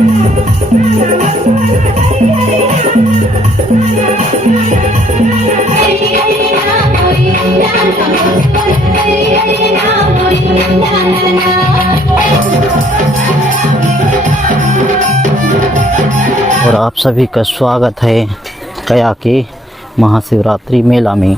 और आप सभी का स्वागत है गया के महाशिवरात्रि मेला में।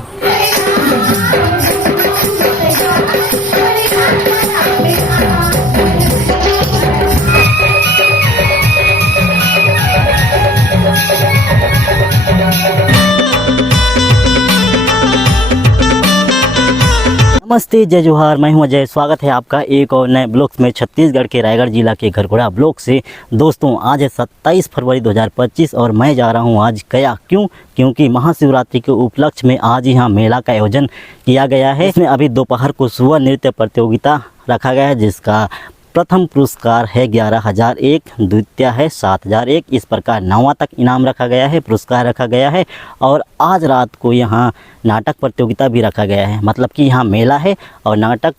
नमस्ते, जय जोहार। मैं हूं अजय। स्वागत है आपका एक और नए ब्लॉग में छत्तीसगढ़ के रायगढ़ जिला के घरघोड़ा ब्लॉक से। दोस्तों, आज है 27 फरवरी 2025 और मैं जा रहा हूं आज गया। क्योंकि महाशिवरात्रि के उपलक्ष्य में आज यहाँ मेला का आयोजन किया गया है। इसमें अभी दोपहर को सुबह नृत्य प्रतियोगिता रखा गया है, जिसका प्रथम पुरस्कार है 11,001, द्वितीय है 7,001। इस प्रकार 9वां तक इनाम रखा गया है, पुरस्कार रखा गया है। और आज रात को यहाँ नाटक प्रतियोगिता भी रखा गया है। मतलब कि यहाँ मेला है और नाटक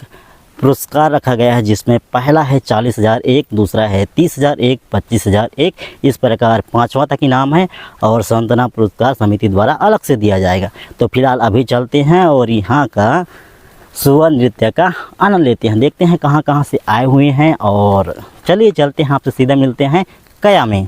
पुरस्कार रखा गया है, जिसमें पहला है 40,001, दूसरा है 30,001, 25,001। इस प्रकार 5वां तक इनाम है और सांत्वना पुरस्कार समिति द्वारा अलग से दिया जाएगा। तो फिलहाल अभी चलते हैं और यहाँ का सुबह नृत्य का आनंद लेते हैं। देखते हैं कहाँ कहाँ से आए हुए हैं और चलिए चलते हैं, आपसे सीधा मिलते हैं गया में।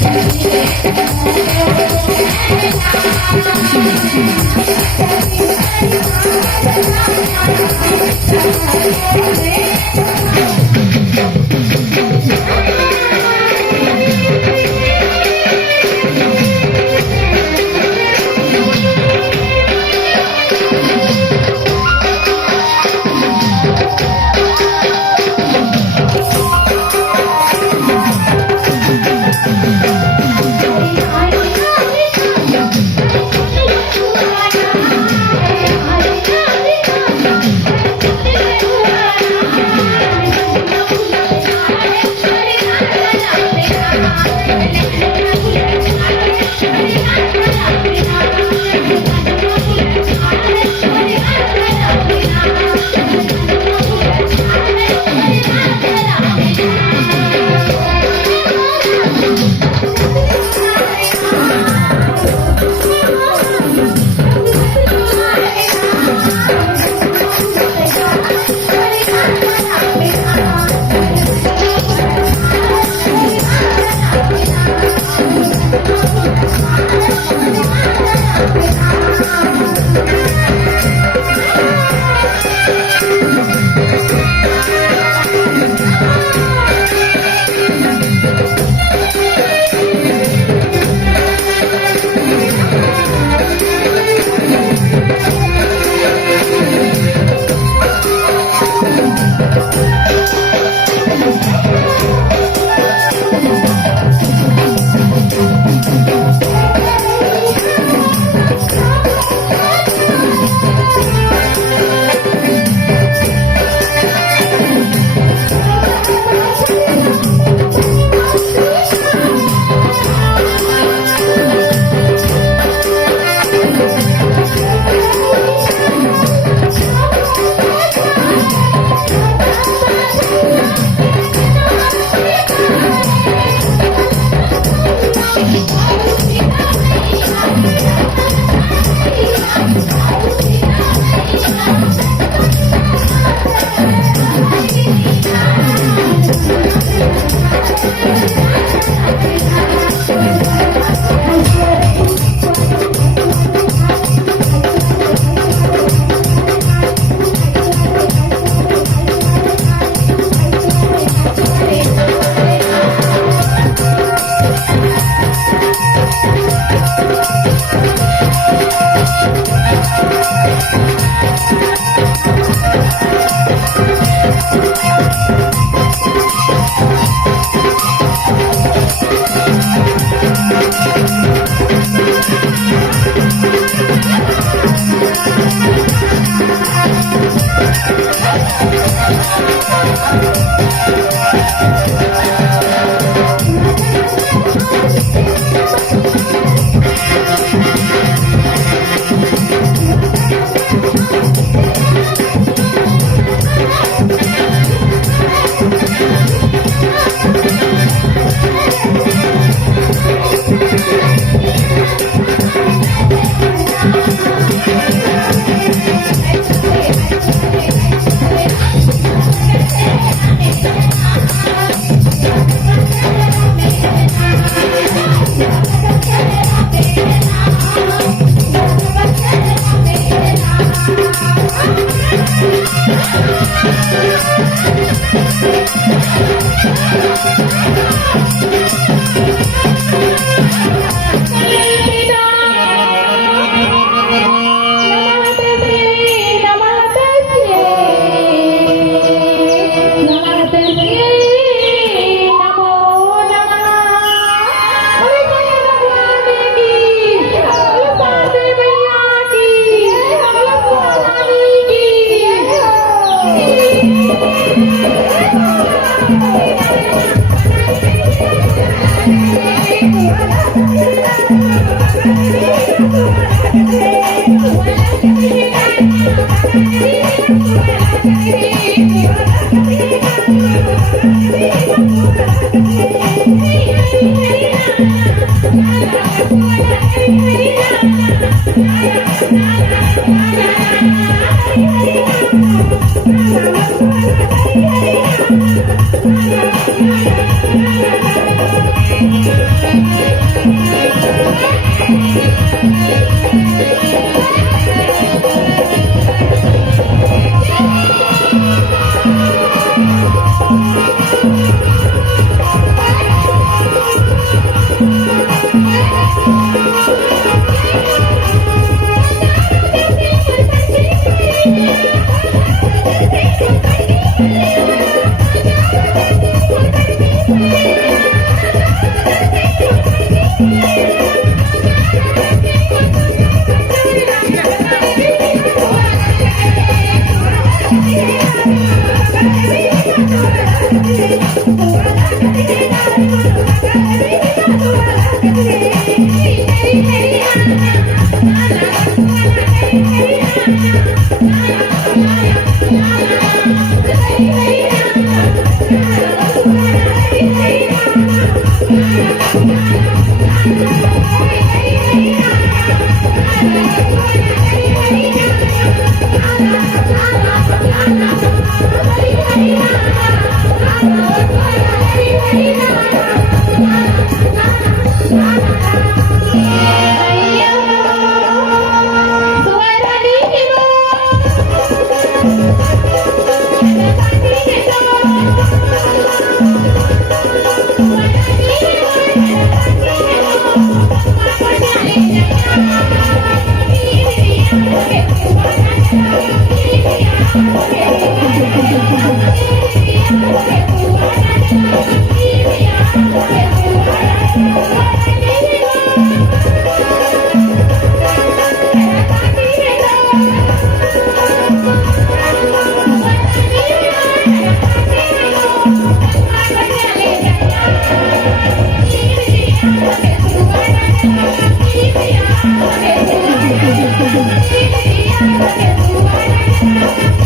Thank you.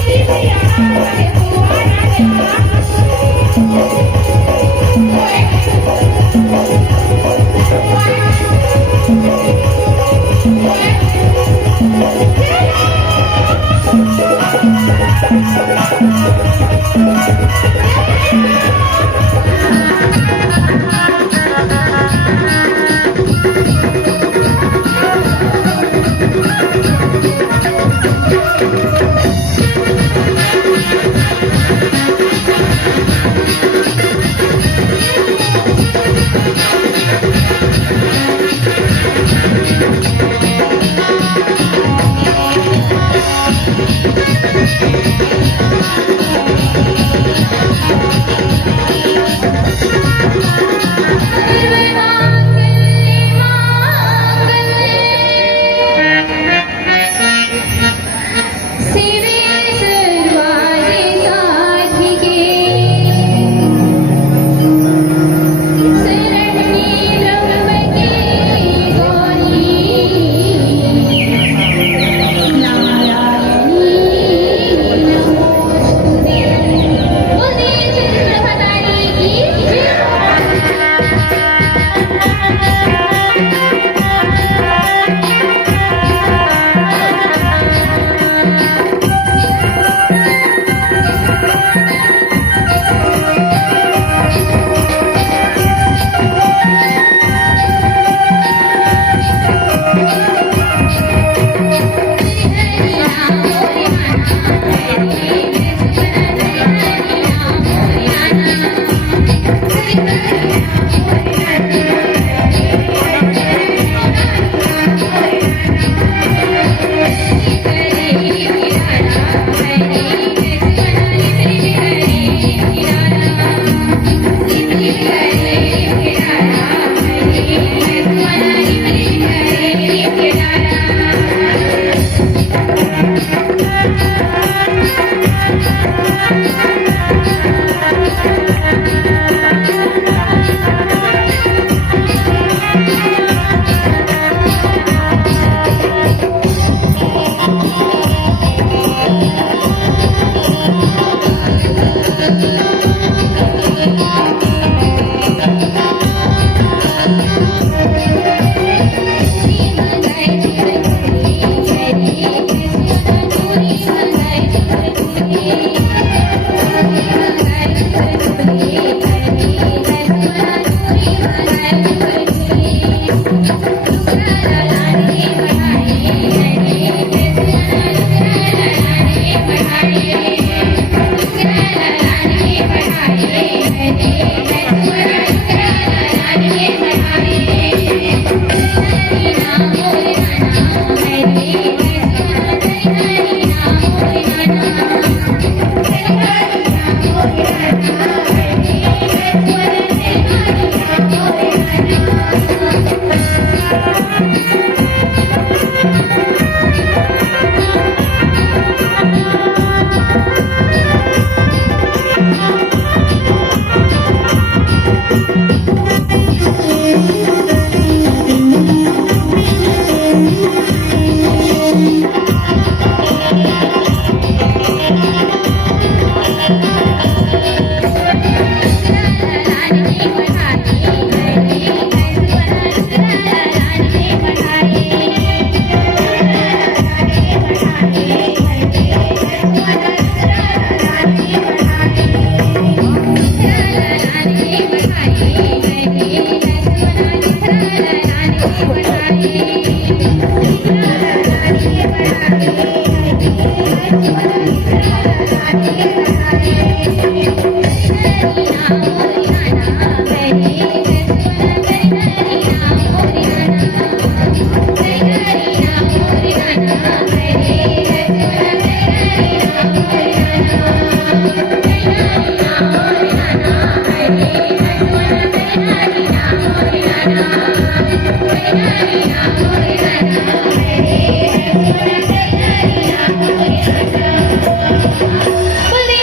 Thank you. बोले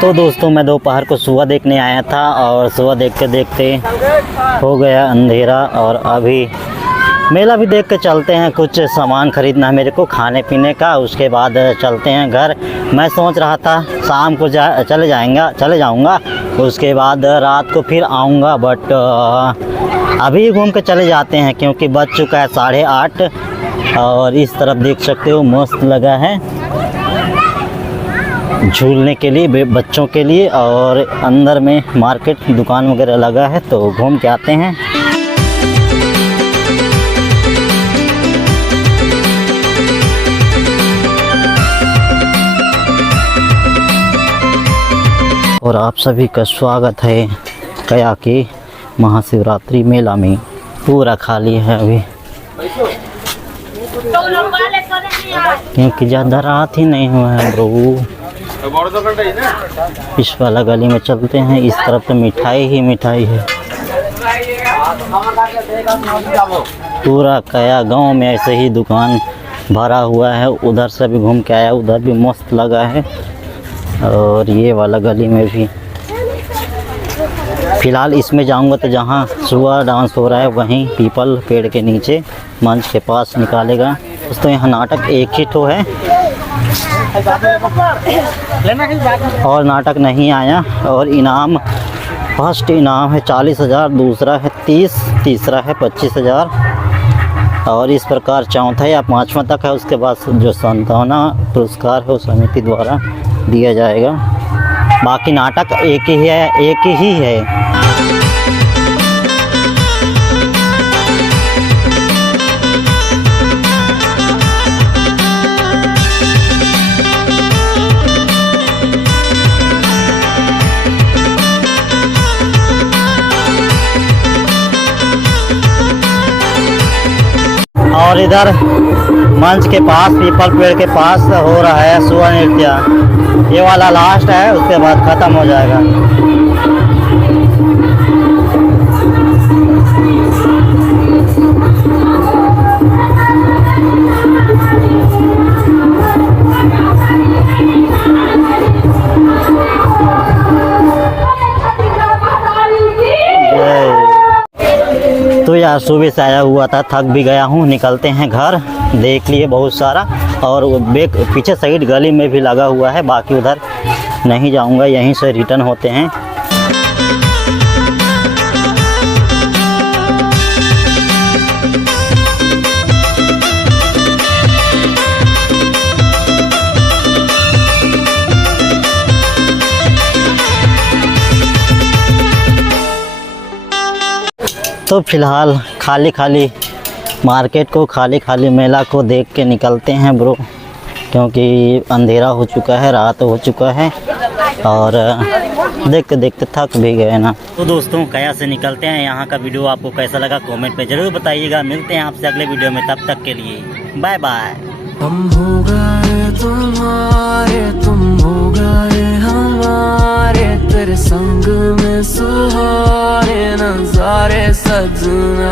तो दोस्तों मैं दोपहर को सुबह देखने आया था और सुबह देखते देखते हो गया अंधेरा और अभी मेला भी देख के चलते हैं। कुछ सामान ख़रीदना है मेरे को खाने पीने का, उसके बाद चलते हैं घर। मैं सोच रहा था शाम को चले जाऊंगा, उसके बाद रात को फिर आऊंगा, बट अभी घूम के चले जाते हैं क्योंकि बज चुका है 8:30 और इस तरफ देख सकते हो मस्त लगा है झूलने के लिए बच्चों के लिए, और अंदर में मार्केट दुकान वगैरह लगा है, तो घूम के आते हैं। और आप सभी का स्वागत है गया के महाशिवरात्रि मेला में। पूरा खाली है अभी क्योंकि ज़्यादा रात ही नहीं हुआ है ब्रो। इस वाला गली में चलते हैं, इस तरफ तो मिठाई ही मिठाई है। पूरा कया गांव में ऐसे ही दुकान भरा हुआ है। उधर से भी घूम के आया, उधर भी मस्त लगा है, और ये वाला गली में भी। फ़िलहाल इसमें जाऊंगा तो जहाँ सुबह डांस हो रहा है वहीं पीपल पेड़ के नीचे मंच के पास निकालेगा। दोस्तों यहाँ नाटक एक ही ठो है और नाटक नहीं आया। और इनाम, फर्स्ट इनाम है 40,000, दूसरा है 30, तीसरा है 25,000, और इस प्रकार चौथा या पाँचवा तक है। उसके बाद जो सांत्वना पुरस्कार है उस समिति द्वारा दिया जाएगा। बाकी नाटक एक ही है। और इधर मंच के पास पीपल पेड़ के पास हो रहा है सुआ नृत्य। ये वाला लास्ट है, उसके बाद ख़त्म हो जाएगा। तो यार सुबह से आया हुआ था, थक भी गया हूँ। निकलते हैं घर। देख लिए बहुत सारा, और पीछे साइड गली में भी लगा हुआ है। बाकी उधर नहीं जाऊँगा, यहीं से रिटर्न होते हैं। तो फिलहाल खाली मार्केट को, खाली मेला को देख के निकलते हैं ब्रो, क्योंकि अंधेरा हो चुका है, रात हो चुका है, और देखते देखते थक भी गए ना। तो दोस्तों कया से निकलते हैं। यहाँ का वीडियो आपको कैसा लगा कमेंट पे ज़रूर बताइएगा। मिलते हैं आपसे अगले वीडियो में, तब तक के लिए बाय बाय। हम हो गए तुम्हारे, तुम हो गए हमारे, तेरे संग में सुहाने नज़ारे सजना।